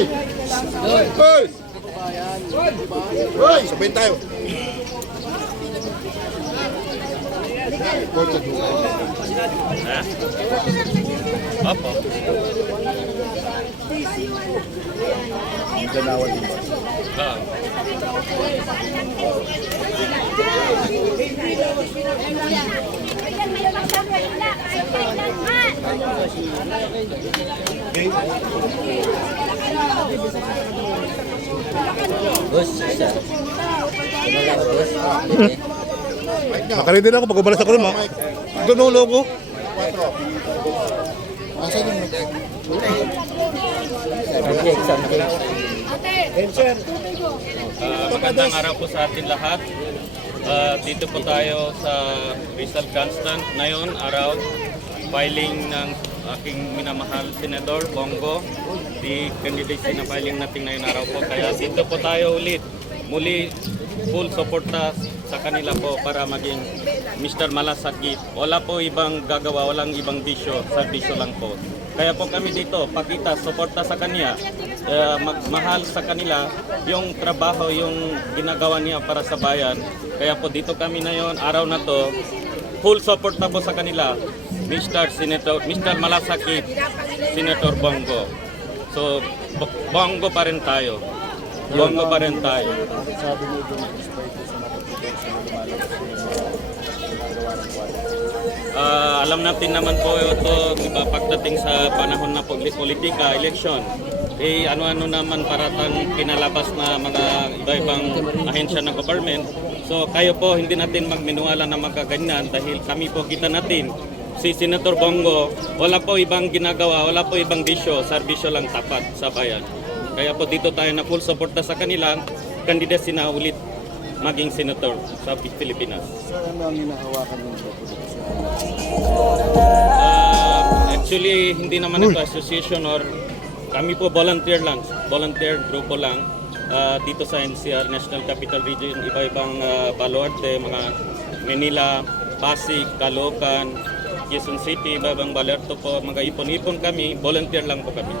Hoy! Hoy! Hoy! Sabayin tayo. Ha? Opo. Ganawan din ba? Ah. Makarindi na ako pag umalas ako naman. Doon ang logo. Asan yung Magandang araw po sa atin lahat. Dito po tayo sa Rizal Constant. Ngayon, araw, filing ng aking minamahal Senador Bongo. Di candidacy na filing natin ngayon araw po. Kaya dito po tayo ulit. Muli, full suporta sa kanila po para maging Mr. Malasakit. Wala po ibang gagawa, walang ibang bisyo, serbisyo lang po. Kaya po kami dito, pakita, suporta sa kanya, magmahal sa kanila yung trabaho, yung ginagawa niya para sa bayan. Kaya po dito kami ngayon, araw na to, full support na po sa kanila, Mr. Malasakit, Senator Bongo. So, Bongo pa rin tayo. Bongo pa rin tayo. sabi mo doon despite sa napagpipig sa lumalabas yung ginagawa ng wala? Alam natin naman po ito, diba, pagdating sa panahon na politika, election, ano-ano naman paratan pinalabas na mga iba-ibang ahensya ng government. So kayo po, hindi natin magminuwala na magaganyan dahil kami po kita natin. Si Senator Bongo, wala po ibang ginagawa, wala po ibang bisyo, serbisyo lang tapat sa bayan. Kaya po dito tayo na full suporta sa kanila, candidacy na ulit maging senator sa Pilipinas. Sir, ano ang hinahawakan ng grupo dito sa Actually, hindi naman ito association or kami po volunteer lang, volunteer grupo lang dito sa NCR, National Capital Region, iba-ibang baluarte, mga Manila, Pasig, Caloocan, Quezon City, iba-ibang baluarte po, mga ipon-ipon kami, volunteer lang po kami.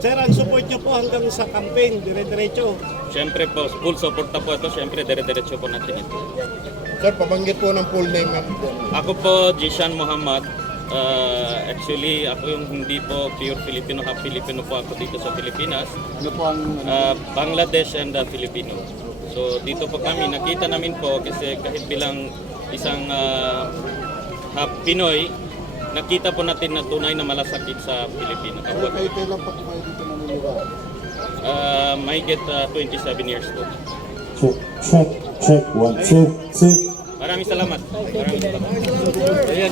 Sir, ang support niyo po hanggang sa campaign, dire-diretso. Siyempre po, full support na po ito, siyempre dire-diretso po natin ito. Sir, pabanggit po ng full name ng Ako po, Jishan Muhammad. Actually, ako yung hindi po pure Filipino, half Filipino po ako dito sa Pilipinas. ano po ang Bangladesh and Filipino. So dito po kami, nakita namin po kasi kahit bilang isang half Pinoy, nakita po natin na tunay na malasakit sa Pilipinas. Sir, kayo kailan pa po kayo dito naniniwala? May get 27 years po. Check, 1, 2, 3. Maraming salamat. Maraming salamat. Ayan,